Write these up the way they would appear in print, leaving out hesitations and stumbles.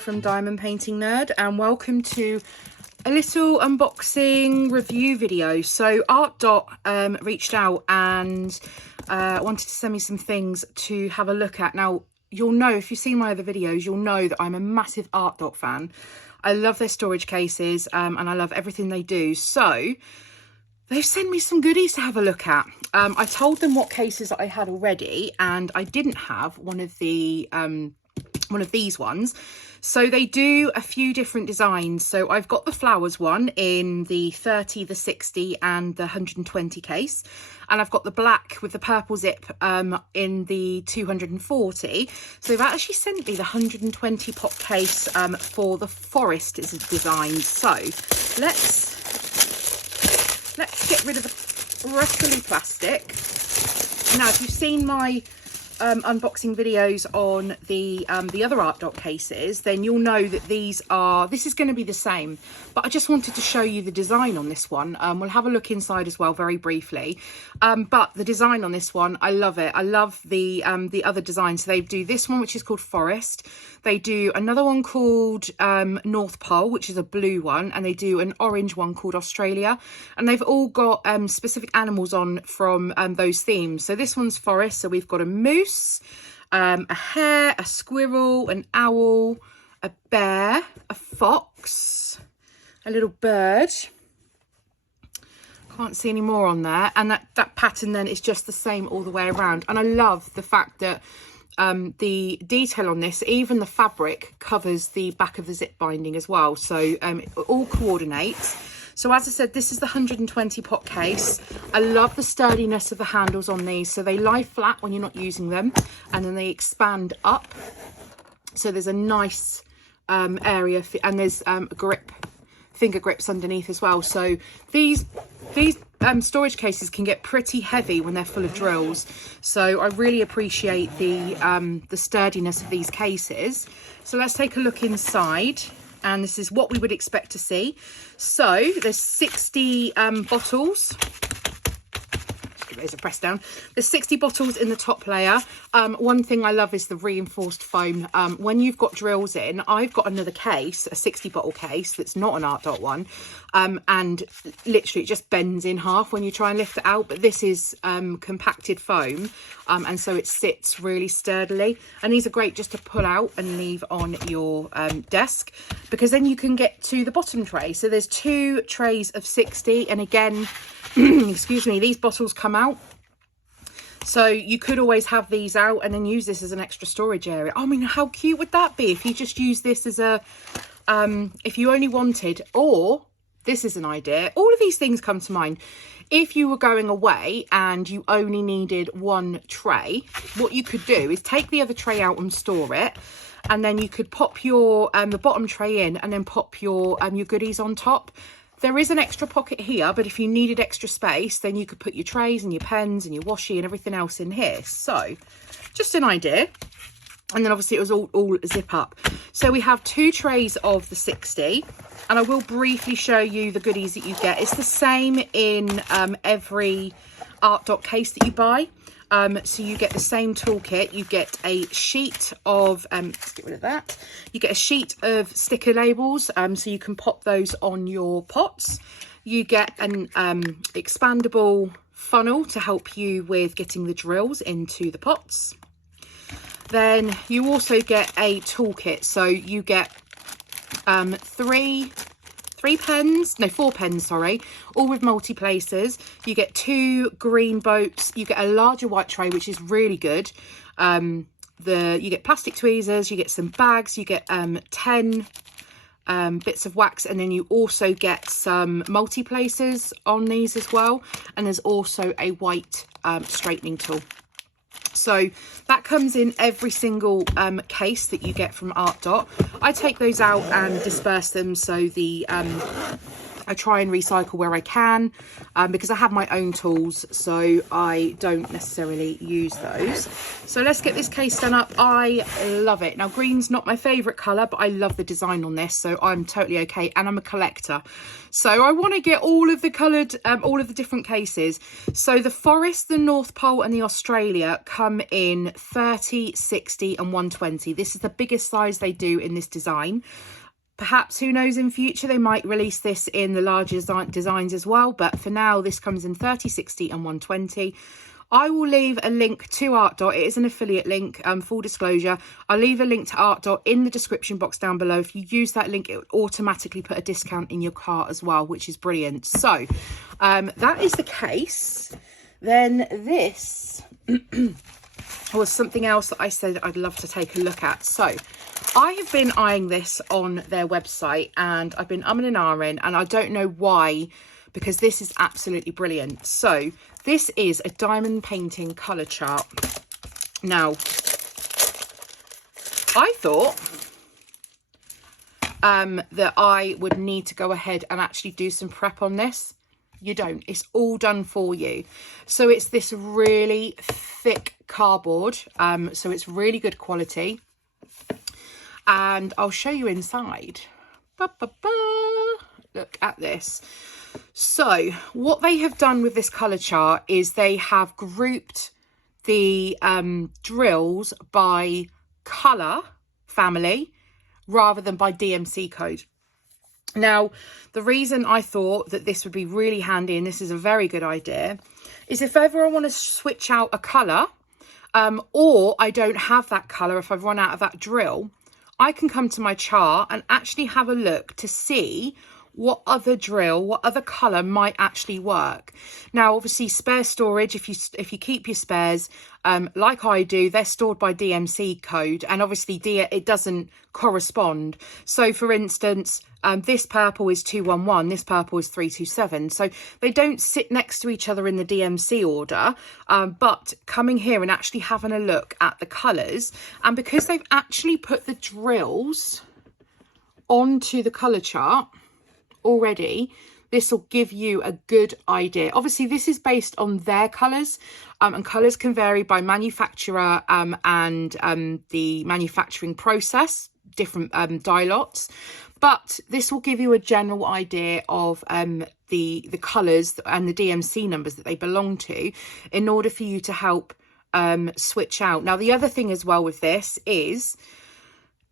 from Diamond Painting Nerd, and welcome to a little unboxing review video. So Artdot reached out and wanted to send me some things to have a look at. Now, you'll know, if you've seen my other videos, you'll know that I'm a massive Artdot fan. I love their storage cases and I love everything they do. So they've sent me some goodies to have a look at. I told them what cases I had already, and I didn't have one of these ones. So they do a few different designs. So I've got the flowers one in the 30, the 60 and the 120 case. And I've got the black with the purple zip in the 240. So they've actually sent me the 120 pot case for the forest design. So let's get rid of the bristly plastic. Now, if you've seen my unboxing videos on the other Artdot cases, then you'll know that this is going to be the same, but I just wanted to show you the design on this one. We'll have a look inside as well very briefly, but the design on this one, I love it. I love the other designs. So they do this one, which is called Forest. They do another one called North Pole, which is a blue one, and they do an orange one called Australia, and they've all got specific animals on from those themes. So this one's Forest, so we've got a moose, a hare, a squirrel, an owl, a bear, a fox, a little bird. Can't see any more on there, and that pattern then is just the same all the way around. And I love the fact that the detail on this, even the fabric covers the back of the zip binding as well, so it all coordinates. So as I said, this is the 120 pot case. I love the sturdiness of the handles on these. So they lie flat when you're not using them, and then they expand up. So there's a nice area, and there's finger grips underneath as well. So these storage cases can get pretty heavy when they're full of drills. So I really appreciate the sturdiness of these cases. So let's take a look inside. And this is what we would expect to see. So there's 60 bottles. There's a press down. There's 60 bottles in the top layer. One thing I love is the reinforced foam. When you've got drills in, I've got another case, a 60 bottle case that's not an Artdot one, and literally it just bends in half when you try and lift it out. But this is compacted foam, and so it sits really sturdily. And these are great just to pull out and leave on your desk, because then you can get to the bottom tray. So there's 2 trays of 60, and again, excuse me, these bottles come out, so you could always have these out and then use this as an extra storage area. I mean, how cute would that be if you just use this as a if you only wanted, or this is an idea, all of these things come to mind. If you were going away and you only needed 1 tray, what you could do is take the other tray out and store it, and then you could pop your the bottom tray in, and then pop your goodies on top. There is an extra pocket here, but if you needed extra space, then you could put your trays and your pens and your washi and everything else in here. So just an idea. And then obviously it was all zip up. So we have 2 trays of the 60, and I will briefly show you the goodies that you get. It's the same in every Artdot case that you buy. So you get the same toolkit. You get a sheet of let's get rid of that. You get a sheet of sticker labels, so you can pop those on your pots. You get an expandable funnel to help you with getting the drills into the pots. Then you also get a toolkit, so you get 4 pens, sorry, all with multi-placers. You get 2 green boats. You get a larger white tray, which is really good. You get plastic tweezers, you get some bags, you get 10 bits of wax, and then you also get some multi-placers on these as well. And there's also a white straightening tool. So that comes in every single case that you get from Artdot. I take those out and disperse them so the I try and recycle where I can, because I have my own tools, so I don't necessarily use those. So let's get this case done up. I love it. Now, green's not my favourite colour, but I love the design on this, so I'm totally okay. And I'm a collector, so I want to get all of the coloured, all of the different cases. So the Forest, the North Pole and the Australia come in 30, 60 and 120. This is the biggest size they do in this design. Perhaps, who knows, in future they might release this in the larger designs as well, but for now this comes in 30, 60 and 120. I will leave a link to Artdot. It is an affiliate link, full disclosure. I'll leave a link to Artdot in the description box down below. If you use that link, it will automatically put a discount in your cart as well, which is brilliant. So that is the case. Then this was something else that I said I'd love to take a look at. So I have been eyeing this on their website and I've been umming and ahhing, and I don't know why, because this is absolutely brilliant. So this is a diamond painting colour chart. Now, I thought that I would need to go ahead and actually do some prep on this. You don't. It's all done for you. So it's this really thick cardboard. So it's really good quality. And I'll show you inside. Look at this. So what they have done with this colour chart is they have grouped the drills by colour family rather than by DMC code. Now, the reason I thought that this would be really handy, and this is a very good idea, is if ever I want to switch out a colour, or I don't have that colour, if I've run out of that drill, I can come to my chart and actually have a look to see what other drill, what other colour might actually work. Now, obviously, spare storage, if you keep your spares, like I do, they're stored by DMC code, and obviously it doesn't correspond. So, for instance, this purple is 211, this purple is 327. So they don't sit next to each other in the DMC order, but coming here and actually having a look at the colours, and because they've actually put the drills onto the colour chart already, this will give you a good idea. Obviously, this is based on their colours, and colours can vary by manufacturer and the manufacturing process, different dye lots. But this will give you a general idea of the colours and the DMC numbers that they belong to, in order for you to help switch out. Now, the other thing as well with this is,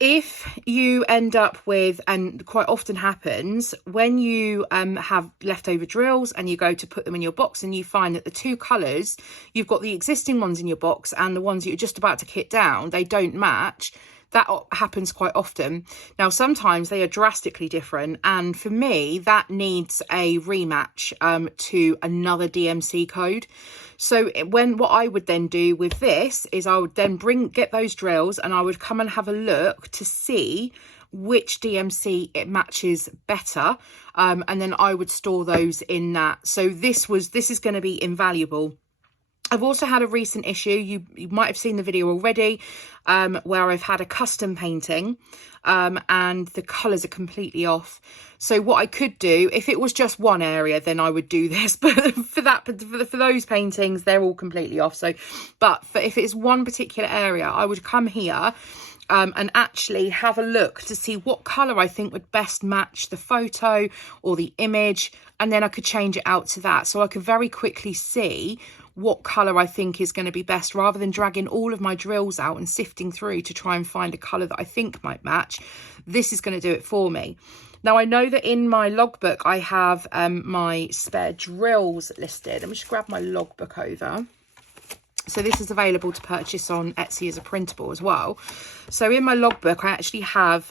if you end up with, and quite often happens, when you have leftover drills and you go to put them in your box and you find that the two colours, you've got the existing ones in your box and the ones that you're just about to kit down, they don't match. That happens quite often. Now, sometimes they are drastically different, and for me, that needs a rematch to another DMC code. So what I would then do with this is I would then get those drills and I would come and have a look to see which DMC it matches better, and then I would store those in that. So this is going to be invaluable. I've also had a recent issue, you might have seen the video already, where I've had a custom painting and the colours are completely off. So what I could do, if it was just one area, then I would do this, but for those paintings, they're all completely off. So, but if it's one particular area, I would come here and actually have a look to see what colour I think would best match the photo or the image, and then I could change it out to that. So I could very quickly see what colour I think is going to be best, rather than dragging all of my drills out and sifting through to try and find a colour that I think might match. This is going to do it for me. Now, I know that in my logbook I have my spare drills listed. Let me just grab my logbook over. So this is available to purchase on Etsy as a printable as well. So in my logbook, I actually have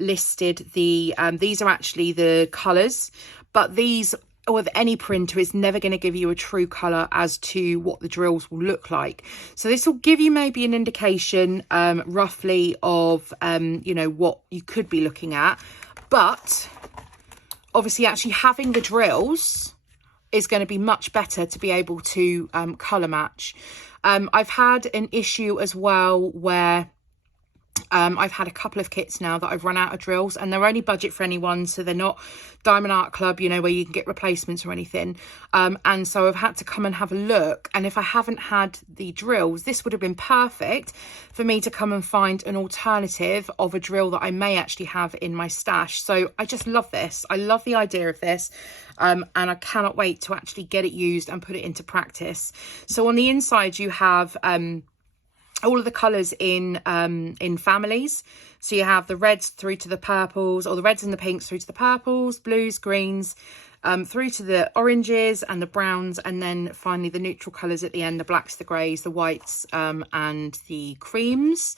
listed the, these are actually the colours, but these, with any printer, is never going to give you a true colour as to what the drills will look like. So this will give you maybe an indication roughly of, you know, what you could be looking at. But obviously actually having the drills is going to be much better to be able to colour match. I've had an issue as well where I've had a couple of kits now that I've run out of drills, and they're only budget for anyone, so they're not Diamond Art Club, you know, where you can get replacements or anything. And so I've had to come and have a look, and if I haven't had the drills, this would have been perfect for me to come and find an alternative of a drill that I may actually have in my stash. So I just love this. I love the idea of this. And I cannot wait to actually get it used and put it into practice. So on the inside you have all of the colours in families. So you have the reds through to the purples, or the reds and the pinks through to the purples, blues, greens, through to the oranges and the browns, and then finally the neutral colours at the end, the blacks, the greys, the whites, and the creams.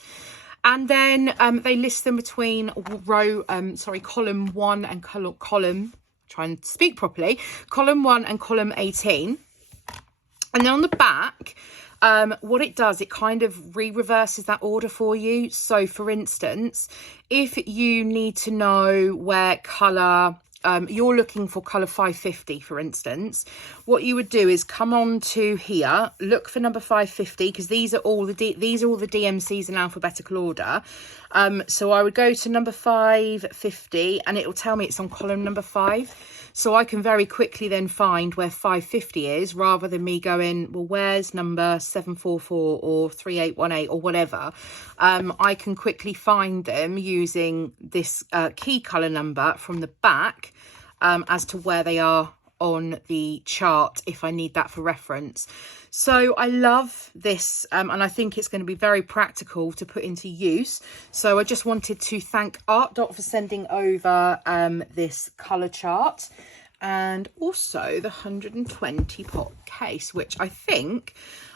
And then they list them between column 1 and column, try and speak properly, column 1 and column 18. And then on the back, what it does, it kind of reverses that order for you. So for instance, if you need to know where colour, you're looking for colour 550, for instance, what you would do is come on to here, look for number 550, because these are all the DMCs in alphabetical order. So I would go to number 550 and it will tell me it's on column number 5. So I can very quickly then find where 550 is, rather than me going, well, where's number 744 or 3818 or whatever. I can quickly find them using this key colour number from the back as to where they are on the chart if I need that for reference. So I love this, and I think it's going to be very practical to put into use. So I just wanted to thank Artdot for sending over this colour chart, and also the 120 pot case, which I think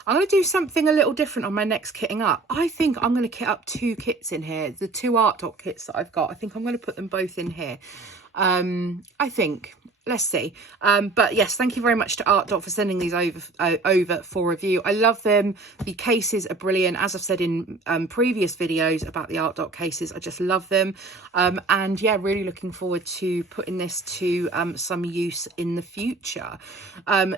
I'm going to do something a little different on my next kitting up. I think I'm going to kit up 2 kits in here, the 2 Artdot kits that I've got. I think I'm going to put them both in here. I think, let's see. But yes, thank you very much to Artdot for sending these over for review. I love them. The cases are brilliant. As I've said in previous videos about the Artdot cases, I just love them. And yeah, really looking forward to putting this to some use in the future.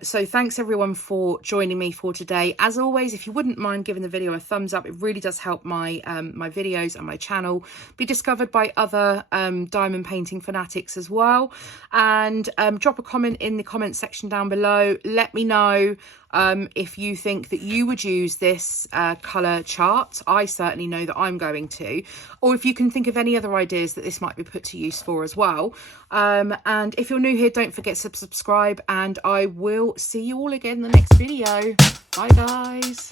So thanks everyone for joining me for today. As always, if you wouldn't mind giving the video a thumbs up, it really does help my my videos and my channel be discovered by other diamond painting fanatics as well. And drop a comment in the comment section down below. Let me know if you think that you would use this colour chart. I certainly know that I'm going to. Or if you can think of any other ideas that this might be put to use for as well. And if you're new here, don't forget to subscribe, and I will see you all again in the next video. Bye guys.